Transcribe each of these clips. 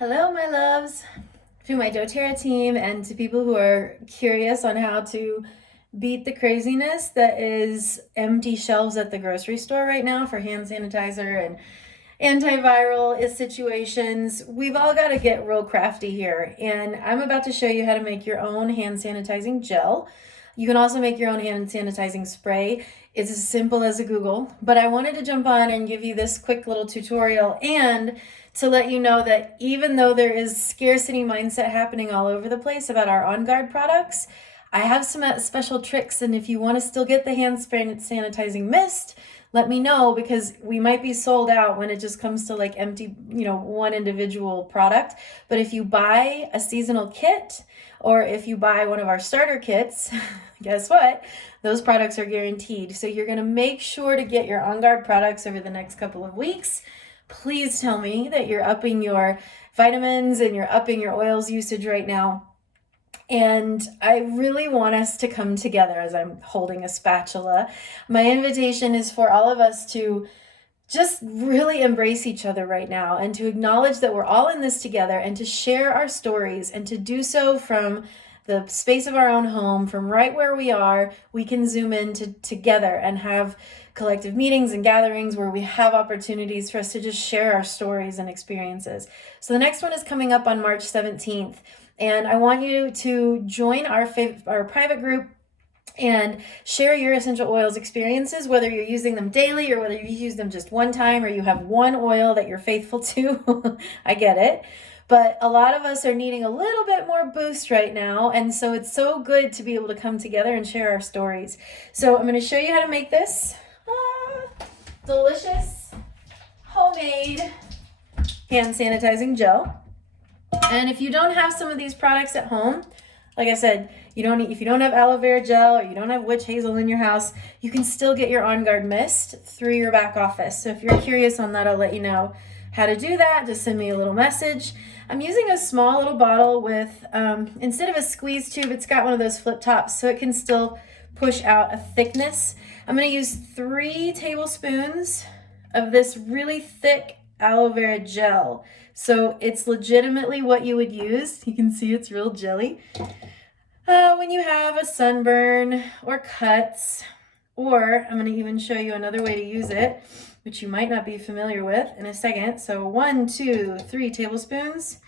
Hello, my loves. To my doTERRA team and to people who are curious on how to beat the craziness that is empty shelves at the grocery store right now for hand sanitizer and antiviral situations, we've all got to get real crafty here. And I'm about to show you how to make your own hand sanitizing gel. You can also make your own hand sanitizing spray. It's as simple as a Google, but I wanted to jump on and give you this quick little tutorial and to let you know that even though there is scarcity mindset happening all over the place about our OnGuard products, I have some special tricks, and if you want to still get the hand sanitizing mist, let me know, because we might be sold out when it just comes to like empty, one individual product. But if you buy a seasonal kit, or if you buy one of our starter kits, guess what? Those products are guaranteed. So you're going to make sure to get your OnGuard products over the next couple of weeks. Please tell me that you're upping your vitamins and you're upping your oils usage right now. And I really want us to come together as I'm holding a spatula. My invitation is for all of us to just really embrace each other right now and to acknowledge that we're all in this together and to share our stories, and to do so from the space of our own home, from right where we are. We can zoom in together and have collective meetings and gatherings where we have opportunities for us to just share our stories and experiences. So the next one is coming up on March 17th. And I want you to join our private group and share your essential oils experiences, whether you're using them daily or whether you use them just one time or you have one oil that you're faithful to. I get it. But a lot of us are needing a little bit more boost right now. And so it's so good to be able to come together and share our stories. So I'm going to show you how to make this delicious homemade hand sanitizing gel. And if you don't have some of these products at home, like I said, if you don't have aloe vera gel or you don't have witch hazel in your house, you can still get your OnGuard mist through your back office. So if you're curious on that, I'll let you know how to do that. Just send me a little message. I'm using a small little bottle with, instead of a squeeze tube, it's got one of those flip tops so it can still push out a thickness. I'm going to use 3 tablespoons of this really thick aloe vera gel. So it's legitimately what you would use. You can see it's real jelly. When you have a sunburn or cuts, or I'm going to even show you another way to use it, which you might not be familiar with, in a second. So 1, 2, 3 tablespoons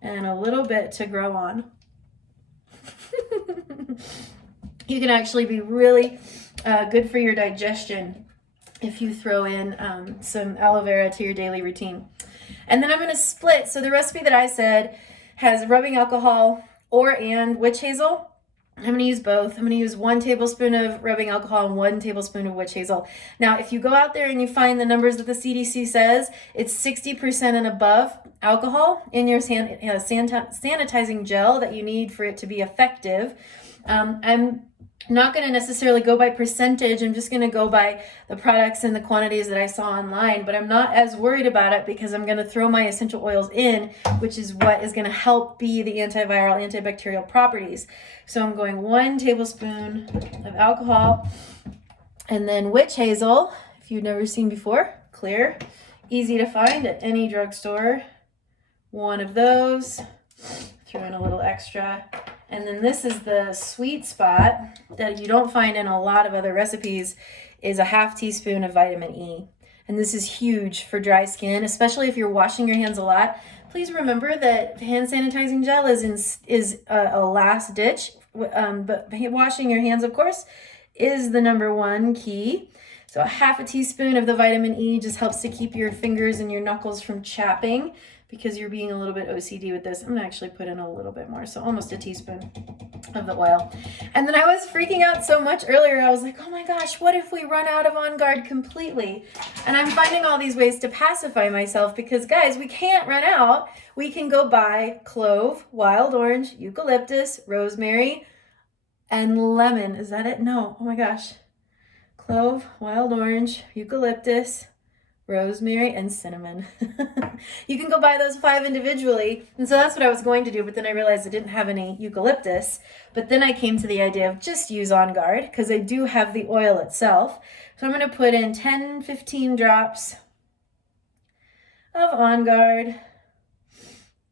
and a little bit to grow on. You can actually be really good for your digestion if you throw in some aloe vera to your daily routine. And then I'm going to split. So the recipe that I said has rubbing alcohol and witch hazel. I'm going to use both. I'm going to use 1 tablespoon of rubbing alcohol and 1 tablespoon of witch hazel. Now, if you go out there and you find the numbers that the CDC says, it's 60% and above alcohol in your sanitizing gel that you need for it to be effective. I'm not going to necessarily go by percentage. I'm just going to go by the products and the quantities that I saw online, but I'm not as worried about it because I'm going to throw my essential oils in, which is what is going to help be the antiviral, antibacterial properties. So I'm going 1 tablespoon of alcohol, and then witch hazel, if you've never seen before, clear, easy to find at any drugstore. 1 of those, throw in a little extra. And then this is the sweet spot that you don't find in a lot of other recipes, is a 1/2 teaspoon of vitamin E. And this is huge for dry skin, especially if you're washing your hands a lot. Please remember that hand sanitizing gel is a last ditch, but washing your hands, of course, is the #1 key. So a 1/2 teaspoon of the vitamin E just helps to keep your fingers and your knuckles from chapping, because you're being a little bit OCD with this. I'm going to actually put in a little bit more, so almost a teaspoon of the oil. And then I was freaking out so much earlier. I was like, oh my gosh, what if we run out of OnGuard completely? And I'm finding all these ways to pacify myself, because guys, we can't run out. We can go buy clove, wild orange, eucalyptus, rosemary, and lemon. Is that it? No. Oh my gosh. Clove, wild orange, eucalyptus, rosemary, and cinnamon. You can go buy those 5 individually. And so that's what I was going to do, but then I realized I didn't have any eucalyptus. But then I came to the idea of just use OnGuard, because I do have the oil itself. So I'm going to put in 10, 15 drops of OnGuard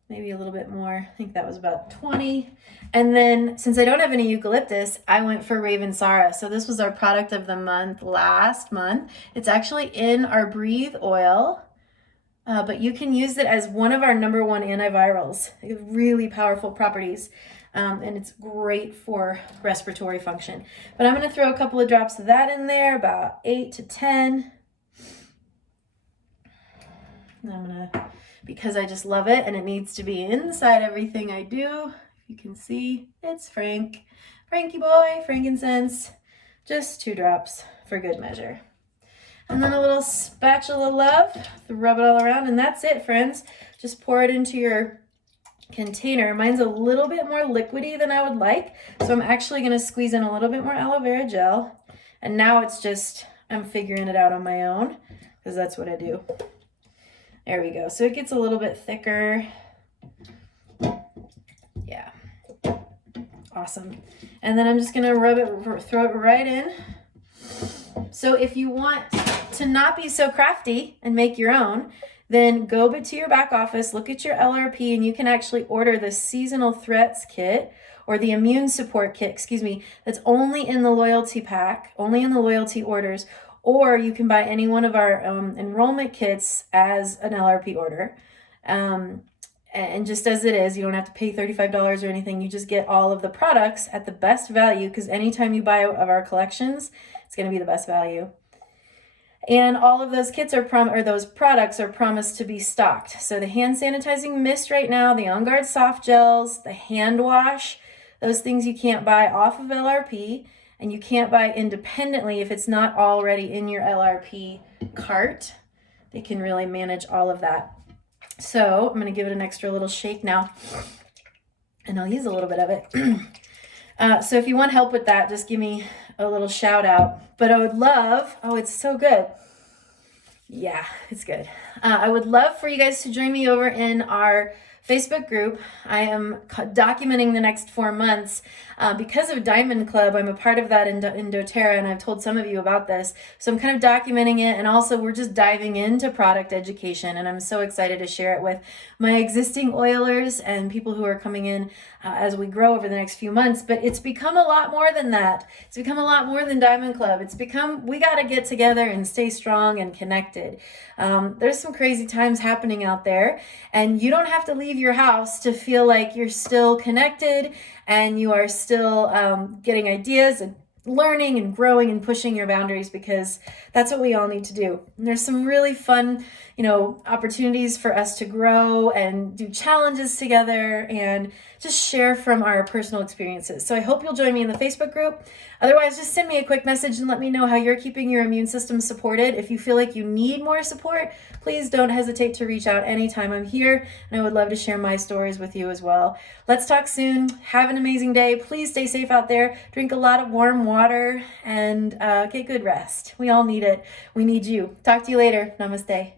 maybe a little bit more. I think that was about 20. And then since I don't have any eucalyptus, I went for Ravensara. So this was our product of the month last month. It's actually in our Breathe oil, but you can use it as one of our #1 antivirals. Really powerful properties. And it's great for respiratory function. But I'm going to throw a couple of drops of that in there, about 8 to 10. And I'm going to, because I just love it and it needs to be inside everything I do. You can see it's Frankie boy, frankincense, just 2 drops for good measure. And then a little spatula love, rub it all around, and that's it, friends. Just pour it into your container. Mine's a little bit more liquidy than I would like, so I'm actually going to squeeze in a little bit more aloe vera gel. And now it's just, I'm figuring it out on my own, because that's what I do. There we go. So it gets a little bit thicker. Yeah. Awesome. And then I'm just going to rub it, throw it right in. So if you want to not be so crafty and make your own, then go to your back office, look at your LRP, and you can actually order the Seasonal Threats Kit, or the Immune Support Kit, excuse me, that's only in the loyalty pack, only in the loyalty orders, or you can buy any one of our enrollment kits as an LRP order. And just as it is, you don't have to pay $35 or anything. You just get all of the products at the best value, because anytime you buy of our collections, it's going to be the best value. And all of those kits those products are promised to be stocked. So the hand sanitizing mist right now, the OnGuard soft gels, the hand wash, those things you can't buy off of LRP, and you can't buy independently if it's not already in your LRP cart. They can really manage all of that. So I'm going to give it an extra little shake now, and I'll use a little bit of it. So if you want help with that, just give me a little shout out. But I would love, oh, it's so good. Yeah, it's good. I would love for you guys to join me over in our Facebook group. I am documenting the next 4 months because of Diamond Club. I'm a part of that in doTERRA, and I've told some of you about this. So I'm kind of documenting it, and also we're just diving into product education, and I'm so excited to share it with my existing oilers and people who are coming in as we grow over the next few months. But it's become a lot more than that. It's become a lot more than Diamond Club. It's become, we got to get together and stay strong and connected. There's some crazy times happening out there, and you don't have to leave your house to feel like you're still connected and you are still getting ideas and learning and growing and pushing your boundaries, because that's what we all need to do. And there's some really fun, opportunities for us to grow and do challenges together and just share from our personal experiences. So I hope you'll join me in the Facebook group. Otherwise, just send me a quick message and let me know how you're keeping your immune system supported. If you feel like you need more support, please don't hesitate to reach out anytime. I'm here, and I would love to share my stories with you as well. Let's talk soon. Have an amazing day. Please stay safe out there. Drink a lot of warm water and get good rest. We all need it. We need you. Talk to you later. Namaste.